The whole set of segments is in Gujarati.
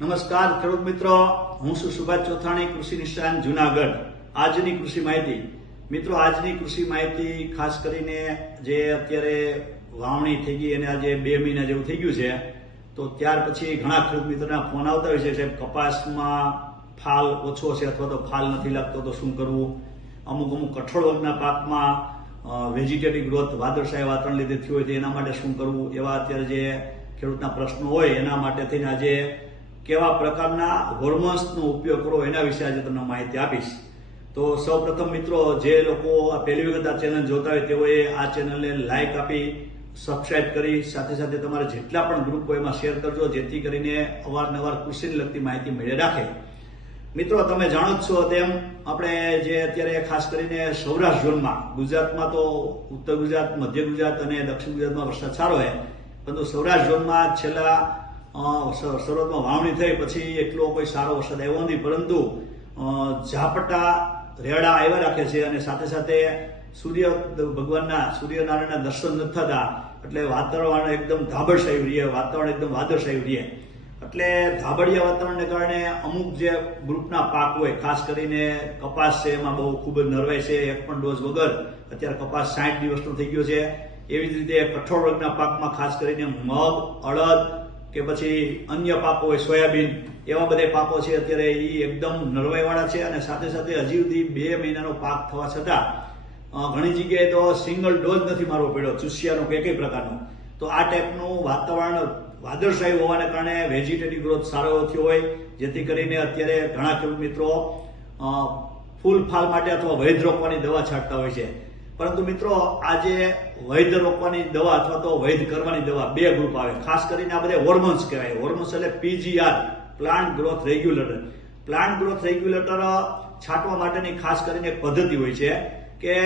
નમસ્કાર ખેડૂત મિત્રો, હું છું સુભાષ ચોથાણી, કૃષિ નિષ્ણાત જુનાગઢ. આજની કૃષિ માહિતી મિત્રો, આજની કૃષિ માહિતી ખાસ કરીને જે અત્યારે વાવણી થઈ ગઈ અને આજે 2 મહિના જેવું થઈ ગયું છે, તો ત્યાર પછી ઘણા ખેડૂત મિત્રોના ફોન આવતા હોય છે કે કપાસમાં ફાલ ઓછો છે અથવા તો ફાલ નથી લાગતો તો શું કરવું. અમુક કઠોળ વર્ગના પાકમાં વેજીટેટિવ ગ્રોથ વાદળછાયા વાતાવરણ લીધે થયું હોય તો એના માટે શું કરવું, એવા અત્યારે જે ખેડૂતના પ્રશ્નો હોય એના માટે થઈને આજે કેવા પ્રકારના હોર્મોન્સનો ઉપયોગ કરવો એના વિશે આજે તમને માહિતી આપીશ. તો સૌપ્રથમ મિત્રો, જે લોકો આ પહેલી વખત આ ચેનલ જોતા હોય તેઓએ આ ચેનલને લાઇક આપી સબસ્ક્રાઇબ કરી સાથે સાથે તમારે જેટલા પણ ગ્રુપ હોય એમાં શેર કરજો, જેથી કરીને અવારનવાર કૃષિને લગતી માહિતી મળી રાખે. મિત્રો, તમે જાણો જ છો તેમ આપણે જે અત્યારે ખાસ કરીને સૌરાષ્ટ્ર ઝોનમાં, ગુજરાતમાં તો ઉત્તર ગુજરાત, મધ્ય ગુજરાત અને દક્ષિણ ગુજરાતમાં વરસાદ સારો હોય, પરંતુ સૌરાષ્ટ્ર ઝોનમાં છેલ્લા શરૂઆતમાં વાવણી થઈ પછી એટલો કોઈ સારો વરસાદ આવ્યો નથી, પરંતુ ઝાપટા રેડા આવ્યા રાખે છે અને સાથે સાથે સૂર્ય ભગવાનના, સૂર્યનારાયણના દર્શન નથી થતા, એટલે વાતાવરણ એકદમ ધાબળશાયું રહે, વાતાવરણ એકદમ વાદળશાયું રહે. એટલે ધાબળિયા વાતાવરણને કારણે અમુક જે ગ્રુપના પાક હોય, ખાસ કરીને કપાસ છે, એમાં બહુ ખૂબ જ નરવાય છે, એક પણ ડોઝ વગર અત્યારે કપાસ 60 દિવસનો થઈ ગયો છે. એવી જ રીતે કઠોળ વર્ગના પાકમાં ખાસ કરીને મગ, અડદ કે પછી અન્ય પાકો હોય, સોયાબીન, એવા બધા પાકો છે અત્યારે એ એકદમ નરવાઈવાળા છે અને સાથે સાથે હજી સુધી 2 મહિનાનો પાક થવા છતાં ઘણી જગ્યાએ તો સિંગલ ડોઝ નથી મારવો પડ્યો ચૂસિયાનો કે કઈ પ્રકારનો. તો આ ટાઈપનું વાતાવરણ વાદળશાહી હોવાને કારણે વેજીટેટિવ ગ્રોથ સારો થયો હોય, જેથી કરીને અત્યારે ઘણા ખેડૂત મિત્રો ફૂલ ફાલ માટે અથવા વૈધ રોકવાની દવા છાંટતા હોય છે. પરંતુ મિત્રો, આજે વૈધ રોકવાની દવા અથવા તો વૈધ કરવાની દવા 2 ગ્રુપ આવે. ખાસ કરીને આ બધા હોર્મોન્સ કહેવાય. હોર્મોન્સ એટલે PGR, plant growth regulator. Plant growth regulator છાંટવા માટેની ખાસ કરીને એક પદ્ધતિ હોય છે કે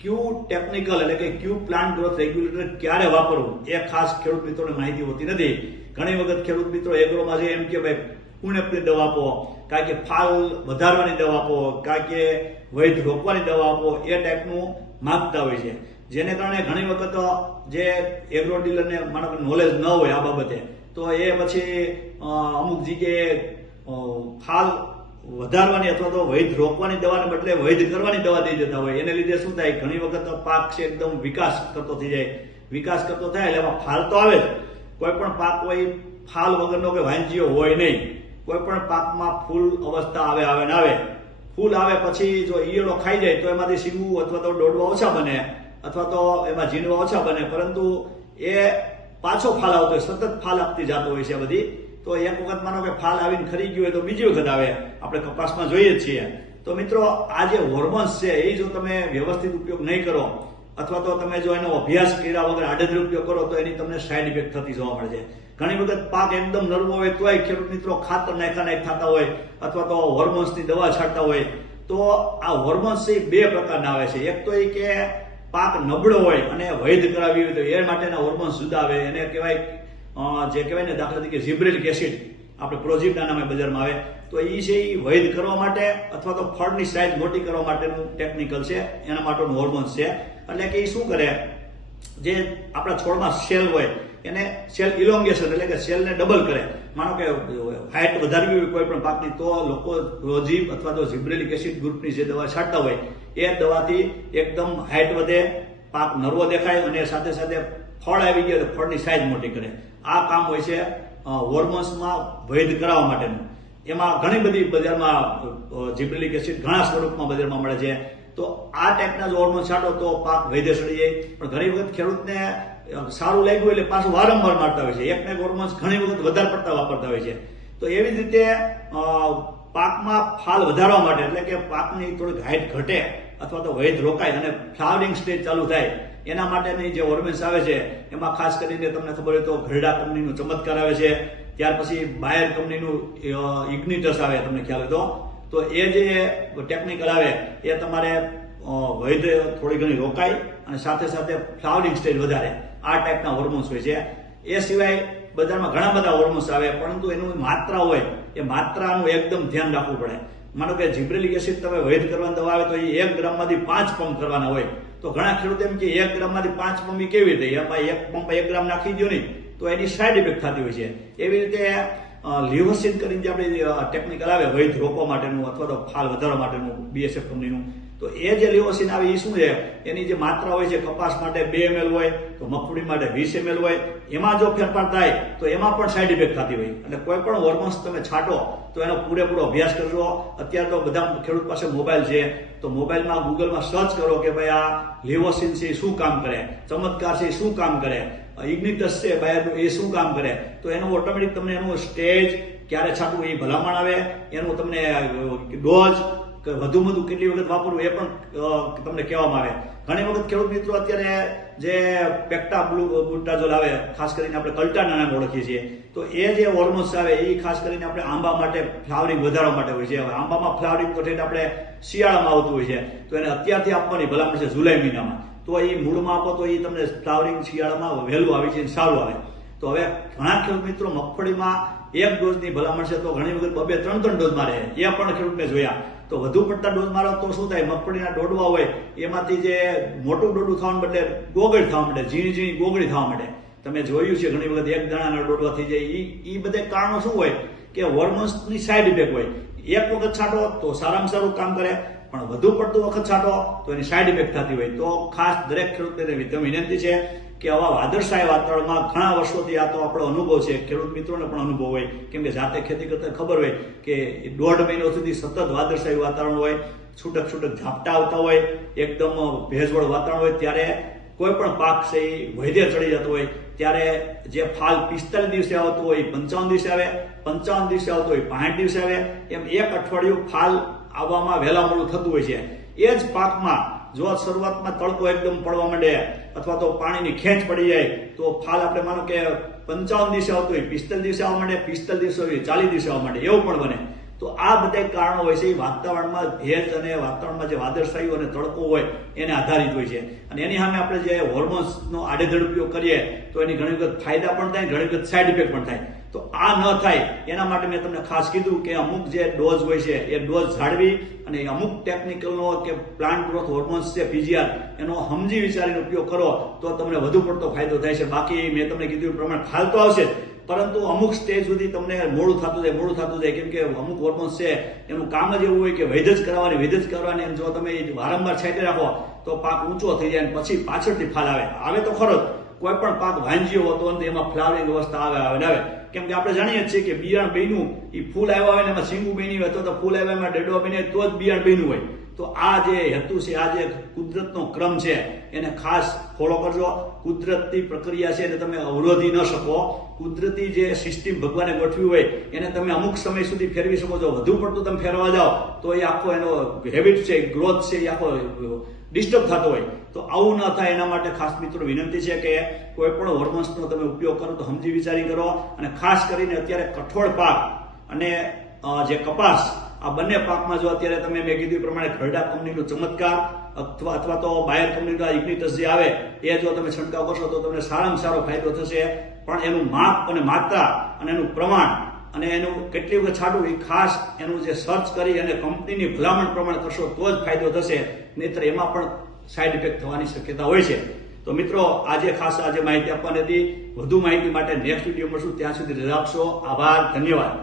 ક્યુ ટેકનિકલ એટલે કે ક્યુ પ્લાન્ટ ગ્રોથ રેગ્યુલેટર ક્યારે વાપરવું એ ખાસ ખેડૂત મિત્રોને માહિતી હોતી નથી. ઘણી વખત ખેડૂત મિત્રો એગ્રોમાં છે એમ કે ભાઈ ઉણપની દવા આપો, કારણ કે ફાલ વધારવાની દવા આપો, કારણ કે વૈધ રોકવાની દવા આપો, એ ટાઈપનું માંગતા હોય છે. જેને કારણે ઘણી વખત જે એગ્રો ડીલરને માનો કે નોલેજ ન હોય આ બાબતે, તો એ પછી અમુક જગ્યાએ ફાલ વધારવાની અથવા તો વૈધ રોકવાની દવાને બદલે વૈધ કરવાની દવા દઈ દેતા હોય. એને લીધે શું થાય, ઘણી વખત પાક છે એકદમ વિકાસ કરતો થઈ જાય. વિકાસ કરતો થાય એટલે એમાં ફાલ તો આવે જ. કોઈ પણ પાક હોય ફાલ વગરનો કે વાંજીઓ હોય નહીં. કોઈ પણ પાકમાં ફૂલ અવસ્થા આવે ને આવે. ફૂલ આવે પછી જો ઈયળો ખાઈ જાય તો એમાંથી સીંગું અથવા તો ડોડવા ઓછા બને અથવા તો એમાં ઝીંડવા ઓછા બને, પરંતુ એ પાછો ફાલ આવતો હોય, સતત ફાલ આપતી જતો હોય છે બધી. તો એક વખત માનો કે ફાલ આવીને ખરી ગયું હોય તો બીજી વખત આવે, આપણે કપાસમાં જોઈએ જ છીએ. તો મિત્રો, આ જે હોર્મોન્સ છે એ જો તમે વ્યવસ્થિત ઉપયોગ નહીં કરો અથવા તો તમે જો એનો અભ્યાસ કર્યા વગર આડેધડ ઉપયોગ કરો તો એની તમને સાઈડ ઇફેક્ટ થતી જોવા મળે છે. ઘણી વખત પાક એકદમ નરવો હોય તોય ખેડૂત મિત્રો ખાતર નાખા થતા હોય અથવા તો હોર્મોન્સની દવા છાંટતા હોય. તો આ હોર્મોન્સ એ 2 પ્રકારના આવે છે. એક તો એ કે પાક નબળો હોય અને વૈધ કરાવી હોય તો એ માટેના હોર્મોન્સ જુદા આવે. એને કહેવાય જે કહેવાય ને, દાખલા તરીકે ઝિબ્રેલિક એસિડ, આપણે પ્રોજિબના નામે બજારમાં આવે. તો એ છે એ વૈધ કરવા માટે અથવા તો ફળની સાઇઝ મોટી કરવા માટેનું ટેકનિકલ છે, એના માટેનું હોર્મોન્સ છે. એટલે કે એ શું કરે, જે આપણા છોડમાં સેલ હોય એને સેલ ઇલોંગેશન એટલે કે સેલને ડબલ કરે. માનો કે હાઇટ વધારવી હોય કોઈ પણ પાકની તો લોકો રોજીબ અથવા તો ઝિબ્રેલિક એસિડ ગ્રુપની જે દવા છાંટતા હોય એ દવાથી એકદમ હાઇટ વધે, પાક નરવો દેખાય અને સાથે સાથે ફળ આવી ગયા તો ફળની સાઇઝ મોટી કરે. આ કામ હોય છે હોર્મોન્સમાં વૈધ કરાવવા માટેનું. એમાં ઘણી બધી બજારમાં ઝિબ્રેલિક એસિડ ઘણા સ્વરૂપમાં બજારમાં મળે છે. તો આ ટાઈપના જો હોર્મોન્સ છાંટો તો પાક વૈધે સડી જાય. પણ ઘણી વખત ખેડૂતને સારું લાગ્યું એટલે પાછું વારંવાર મારતા હોય છે. એકને એક હોર્મોન્સ ઘણી વખત વધારે પડતા વાપરતા હોય છે. તો એવી જ રીતે પાકમાં ફાલ વધારવા માટે એટલે કે પાકની થોડીક હાઇટ ઘટે અથવા તો વૈધ રોકાય અને ફ્લાવરિંગ સ્ટેજ ચાલુ થાય એના માટેની જે હોર્મોન્સ આવે છે એમાં ખાસ કરીને તમને ખબર હોય તો ઘરડા કંપનીનું ચમત્કાર આવે છે. ત્યાર પછી બાયર કંપનીનું ઇગ્નિટસ આવે, તમને ખ્યાલ હોય તો એ જે ટેકનિકલ આવે એ તમારે વૈધ થોડી ઘણી રોકાય અને સાથે સાથે ફ્લાવરિંગ સ્ટેજ વધારે. આ ટાઈપના હોર્મોન્સ હોય છે. એ સિવાય બજારમાં ઘણા બધા હોર્મોન્સ આવે, પરંતુ એનું માત્રા હોય એ માત્રાનું એકદમ ધ્યાન રાખવું પડે. માનો કે ઝિબ્રેલિક એસિડ તમે વૈધ કરવાની દવા આવે તો એ 1 ગ્રામમાંથી 5 પંપ કરવાના હોય. તો ઘણા ખેડૂતો એમ કે 1 ગ્રામમાંથી 5 પંપ કેવી રીતે, એમાં 1 પંપ 1 ગ્રામ નાખી દો નહીં તો એની સાઈડ ઇફેક્ટ થતી હોય છે. એવી રીતે લિવોસિન કરીને જે આપણે ટેકનિકલ આવે વૈધ રોપવા માટેનું અથવા તો ફાલ વધારવા માટેનું BSF કંપનીનું, તો એ જે લિવોસિન આવે એ શું છે, એની જે માત્રા હોય છે કપાસ માટે 2 ml હોય તો મગફળી માટે 20 ml હોય. એમાં જો ફેરફાર થાય તો એમાં પણ સાઈડ ઇફેક્ટ થતી હોય. એટલે કોઈ પણ હોર્મોન્સ તમે છાંટો તો એનો પૂરેપૂરો અભ્યાસ કરજો. અત્યારે તો બધા ખેડૂત પાસે મોબાઈલ છે, તો મોબાઈલમાં ગૂગલમાં સર્ચ કરો કે ભાઈ આ લિવોસિન છે એ શું કામ કરે, ચમત્કાર છે એ શું કામ કરે, ઇગ્નિટસ છે બાયરનું એ શું કામ કરે. તો એનું ઓટોમેટિક તમને એનું સ્ટેજ ક્યારે છાંટવું એ ભલામણ આવે, એનું તમને ડોઝ વધુમાં વધુ કેટલી વખત વાપરવું એ પણ તમને કહેવામાં આવે. ઘણી વખત ખેડૂત મિત્રો અત્યારે જે પેક્ટા બ્લુટાઝોલ આવે, ખાસ કરીને આપણે કલ્ટાના નામે ઓળખીએ છીએ, તો એ જે હોર્મોન્સ આવે એ ખાસ કરીને આપણે આંબા માટે ફ્લાવરિંગ વધારવા માટે હોય છે. આંબામાં ફ્લાવરિંગ તો ઠેઠ આપણે શિયાળામાં આવતું હોય છે, તો એને અત્યારથી આપવાની ભલામણ છે જુલાઈ મહિનામાં. તો એ મૂળમાં આપો તો એ તમને ફ્લાવરિંગ શિયાળામાં વહેલું આવી છે, સારું આવે. તો હવે ઘણા ખેડૂત મિત્રો મગફળીમાં 1 ડોઝની ભલામણ છે, તો ઘણી વખત 2-3 ડોઝ મારે, એ પણ ખેડૂતને જોયા. તો વધુ પડતા ડોઝ મારો તો શું થાય, મગફળીના ડોડવા હોય એમાંથી જે મોટું ડોડું થવાને બદલે ગોગળ થવા માંડે, ઝીણી ગોગળી થવા માંડે. તમે જોયું છે ઘણી વખત 1 દાણાના ડોડવા થઈ જાય. એ બધે કારણો શું હોય કે હોર્મોન્સની સાઈડ ઇફેક્ટ હોય. એક વખત છાંટો તો સારામાં સારું કામ કરે, પણ વધુ પડતું વખત છાંટો તો એની સાઈડ ઇફેક્ટ થતી હોય. તો ખાસ દરેક ખેડૂતને વિનંતી છે કે આવા વાદળછાયા વાતાવરણમાં ઘણા વર્ષોથી આ તો આપણો અનુભવ છે, ખેડૂત મિત્રોને પણ અનુભવ હોય, કેમ કે જાતે ખેતી કરતા ખબર હોય કે 1.5 મહિનો સુધી સતત વાદળછાયું વાતાવરણ હોય, છૂટક ઝાપટા આવતા હોય, એકદમ ભેજવાળું વાતાવરણ હોય, ત્યારે કોઈ પણ પાક છે એ વૈધે ચડી જતો હોય. ત્યારે જે ફાલ 45 દિવસે આવતો હોય 55 દિવસે આવે, 55 દિવસે આવતો હોય 65 દિવસે આવે, એમ 1 અઠવાડિયું ફાલ આવવામાં વહેલા મોડું થતું હોય છે. એ જ પાકમાં જો શરૂઆતમાં તડકો એકદમ પડવા માંડે અથવા તો પાણીની ખેંચ પડી જાય તો ફાલ આપણે માનો કે 55 દિવસે આવતો હોય 45 દિવસે આવવા માંડે, 45 દિવસે હોય 40 દિવસે આવવા માંડે, એવું પણ બને. તો આ બધા કારણો હોય છે એ વાતાવરણમાં ભેજ અને વાતાવરણમાં જે વાદળછાયું અને તડકો હોય એને આધારિત હોય છે. અને એની સામે આપણે જે હોર્મોન્સનો આડેધડ ઉપયોગ કરીએ તો એની ઘણી વખત ફાયદા પણ થાય, ઘણી વખત સાઈડ ઇફેક્ટ પણ થાય. તો આ ન થાય એના માટે મેં તમને ખાસ કીધું કે અમુક જે ડોઝ હોય છે એ ડોઝ જાળવી અને અમુક ટેકનિકલનો કે પ્લાન્ટ ગ્રોથ હોર્મોન્સ છે PGR એનો સમજી વિચારીને ઉપયોગ કરો તો તમને વધુ પડતો ફાયદો થાય છે. બાકી મેં તમને કીધું એ પ્રમાણે ખ્યાલ તો આવશે જ, પરંતુ અમુક સ્ટેજ સુધી તમને મોડું થતું જાય કેમ કે અમુક હોર્મોન્સ છે એનું કામ જ એવું હોય કે વૈધ જ કરવાની. જો તમે વારંવાર છાંટી રાખો તો પાક ઊંચો થઈ જાય અને પછી પાછળથી ફાલ આવે તો ખરો જ. કોઈ પણ પાક વાંજ્યો હોતો અને એમાં ફ્લાવરિંગ અવસ્થા આવે, કેમ કે આપણે જાણીએ છીએ કે બિયારણ બન્યું એ ફૂલ આવ્યા હોય ને એમાં શીંગું બની હોય તો ફૂલ આવ્યા એમાં ડેડો બને તો જ બિયારણ બન્યું હોય. તો આ જે હેતુ છે, આ જે કુદરતનો ક્રમ છે એને ખાસ ફોલો કરજો. કુદરતી પ્રક્રિયા છે એને તમે અવરોધી ન શકો. કુદરતી જે સિસ્ટમ ભગવાને ગોઠવી હોય એને તમે અમુક સમય સુધી ફેરવી શકો છો. વધુ પડતું તમે ફેરવા જાઓ તો એ આખો એનો હેબિટ છે, ગ્રોથ છે એ આખો ડિસ્ટર્બ થતો હોય. તો આવું ન થાય એના માટે ખાસ મિત્રો વિનંતી છે કે કોઈ પણ હોર્મોન્સનો તમે ઉપયોગ કરો તો સમજી વિચારી કરો. અને ખાસ કરીને અત્યારે કઠોળ પાક અને જે કપાસ, આ બંને પાકમાં જો અત્યારે તમે મેં કીધું પ્રમાણે ખરડા કંપનીનું ચમત્કાર અથવા તો બાયર કંપનીનું ઇગ્નિટસ જે આવે એ જો તમે છંટકાવ કરશો તો તમને સારામાં સારો ફાયદો થશે. પણ એનું માપ અને માત્રા અને એનું પ્રમાણ અને એનું કેટલી વખત છાંટવું એ ખાસ એનું જે સર્ચ કરી અને કંપનીની ભલામણ પ્રમાણે કરશો તો જ ફાયદો થશે, નહીતર એમાં પણ સાઈડ ઇફેક્ટ થવાની શક્યતા હોય છે. તો મિત્રો આજે માહિતી આપવાની હતી. વધુ માહિતી માટે નેક્સ્ટ વિડીયો મળશું. ત્યાં સુધી રજા આપશો. આભાર, ધન્યવાદ.